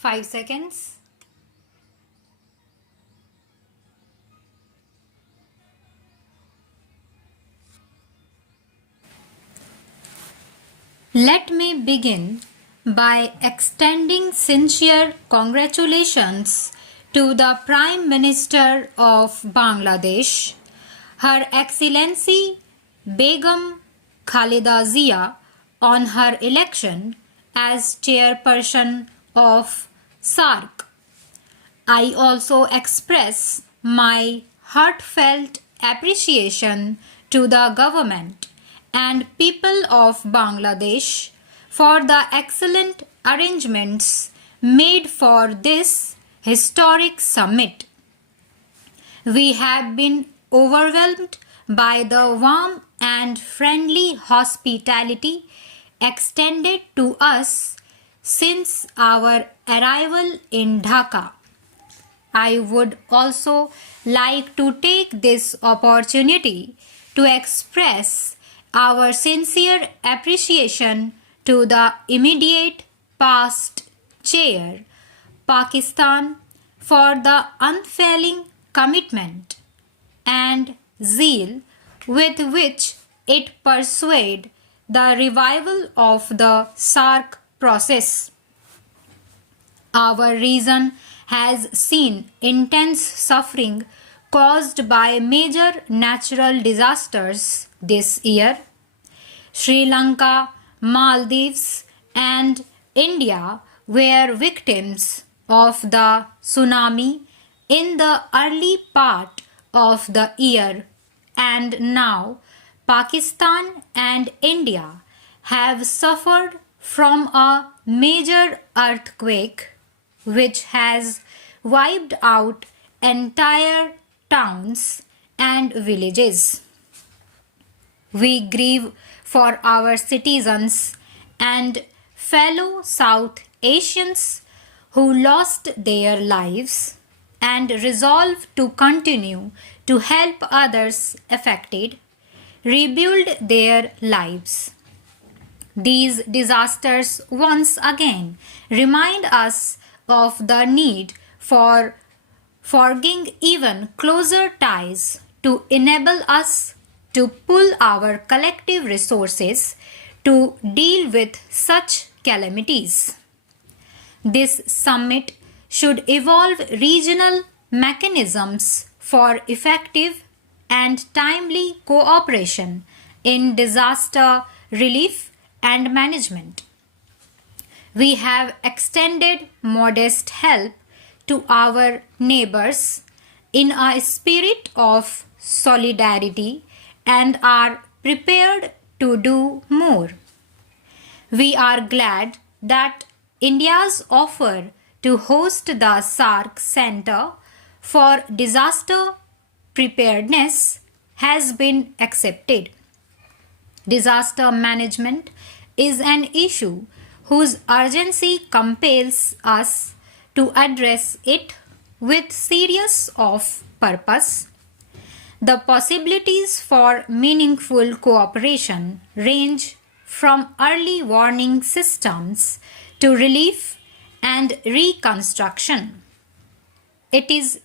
5 seconds. Let me begin by extending sincere congratulations to the Prime Minister of Bangladesh, Her Excellency Begum Khaleda Zia, on her election as chairperson of SAARC. I also express my heartfelt appreciation to the government and people of Bangladesh for the excellent arrangements made for this historic summit. We have been overwhelmed by the warm and friendly hospitality extended to us since our arrival in Dhaka. I would also like to take this opportunity to express our sincere appreciation to the immediate past chair, Pakistan, for the unfailing commitment and zeal with which it pursued the revival of the SAARC process. Our region has seen intense suffering caused by major natural disasters this year. Sri Lanka, Maldives, and India were victims of the tsunami in the early part of the year, and now Pakistan and India have suffered from a major earthquake which has wiped out entire towns and villages. We grieve for our citizens and fellow South Asians who lost their lives and resolve to continue to help others affected rebuild their lives. These disasters once again remind us of the need for forging even closer ties to enable us to pull our collective resources to deal with such calamities. This summit should evolve regional mechanisms for effective and timely cooperation in disaster relief and management. We have extended modest help to our neighbors in a spirit of solidarity and are prepared to do more. We are glad that India's offer to host the SAARC Center for Disaster Preparedness has been accepted. Disaster management is an issue whose urgency compels us to address it with serious of purpose. The possibilities for meaningful cooperation range from early warning systems to relief and reconstruction. It is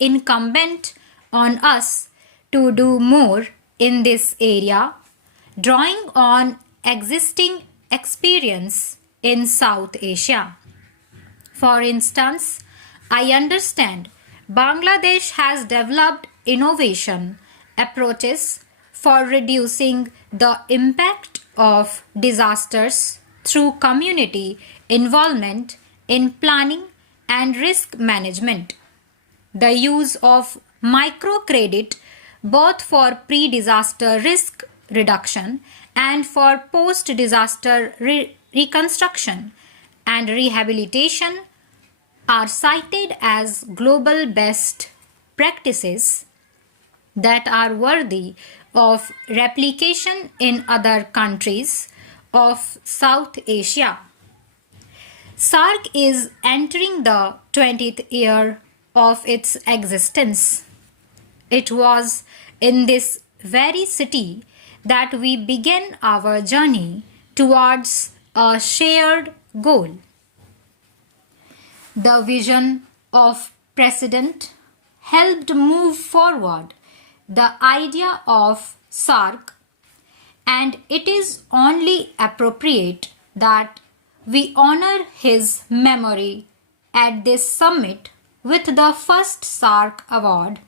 incumbent on us to do more in this area, drawing on existing experience in South Asia. For instance, I understand Bangladesh has developed innovation approaches for reducing the impact of disasters through community involvement in planning and risk management. The use of microcredit both for pre-disaster risk reduction and for post-disaster reconstruction and rehabilitation are cited as global best practices that are worthy of replication in other countries of South Asia. SAARC is entering the 20th year of its existence. It was in this very city that we began our journey towards a shared goal. The vision of President helped move forward the idea of SARC, and it is only appropriate that we honor his memory at this summit with the first SARC award.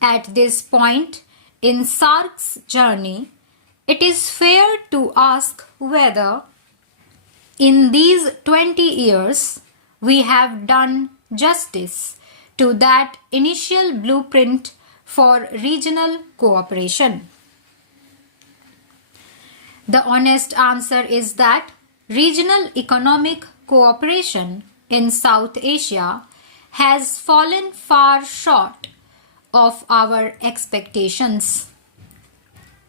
At this point in SARC's journey, it is fair to ask whether in these 20 years we have done justice to that initial blueprint for regional cooperation. The honest answer is that regional economic cooperation in South Asia has fallen far short of our expectations.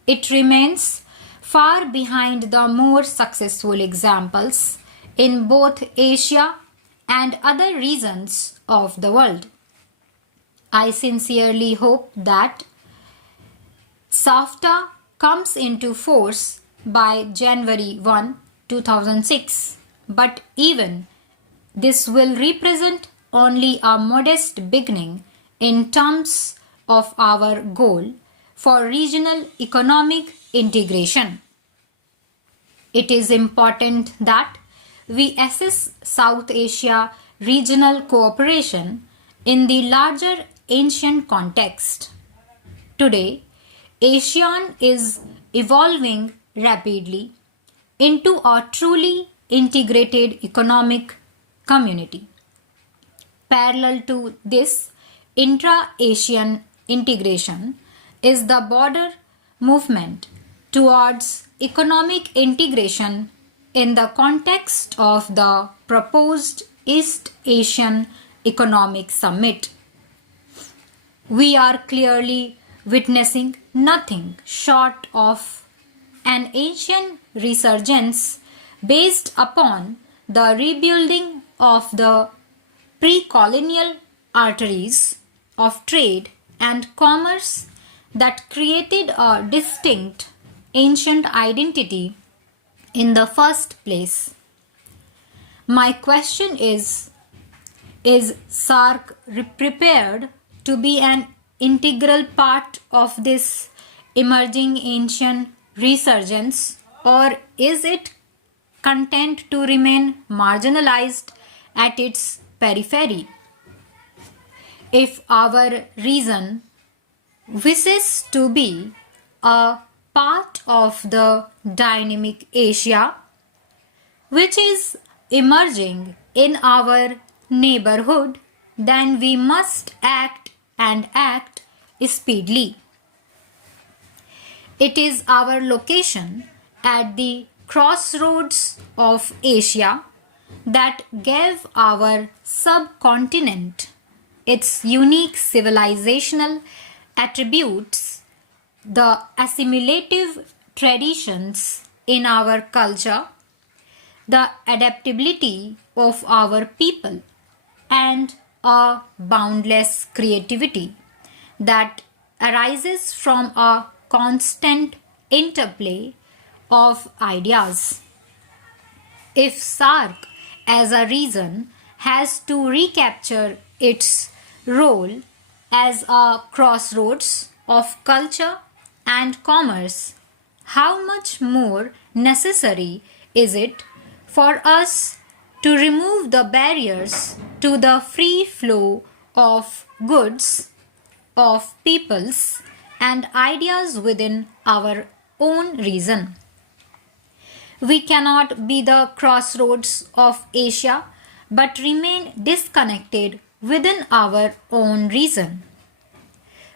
It remains far behind the more successful examples in both Asia and other regions of the world. I sincerely hope that SAFTA comes into force by January 1, 2006, but even this will represent only a modest beginning in terms of our goal for regional economic integration. It is important that we assess South Asia regional cooperation in the larger Asian context. Today, ASEAN is evolving rapidly into a truly integrated economic community. Parallel to this intra-Asian integration is the broader movement towards economic integration in the context of the proposed East Asian Economic Summit. We are clearly witnessing nothing short of an Asian resurgence based upon the rebuilding of the pre-colonial arteries of trade and commerce that created a distinct ancient identity in the first place. My question is SARC prepared to be an integral part of this emerging ancient resurgence, or is it content to remain marginalized at its periphery? If our reason wishes to be a part of the dynamic Asia, which is emerging in our neighborhood, then we must act and act speedily. It is our location at the crossroads of Asia that gave our subcontinent its unique civilizational attributes, the assimilative traditions in our culture, the adaptability of our people, and a boundless creativity that arises from a constant interplay of ideas. If SARC as a region has to recapture its role as a crossroads of culture and commerce, how much more necessary is it for us to remove the barriers to the free flow of goods, of peoples, and ideas within our own region? We cannot be the crossroads of Asia but remain disconnected within our own region.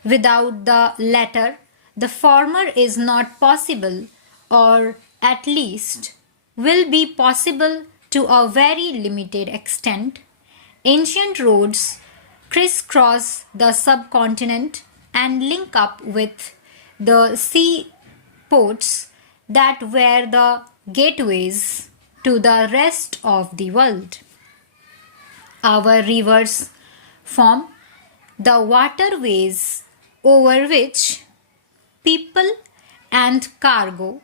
Without the latter, the former is not possible, or at least will be possible to a very limited extent. Ancient roads crisscross the subcontinent and link up with the seaports that were the gateways to the rest of the world. Our rivers form the waterways over which people and cargo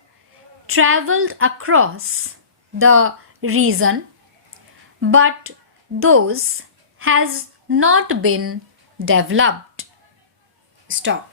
traveled across the region, but those has not been developed. Stop.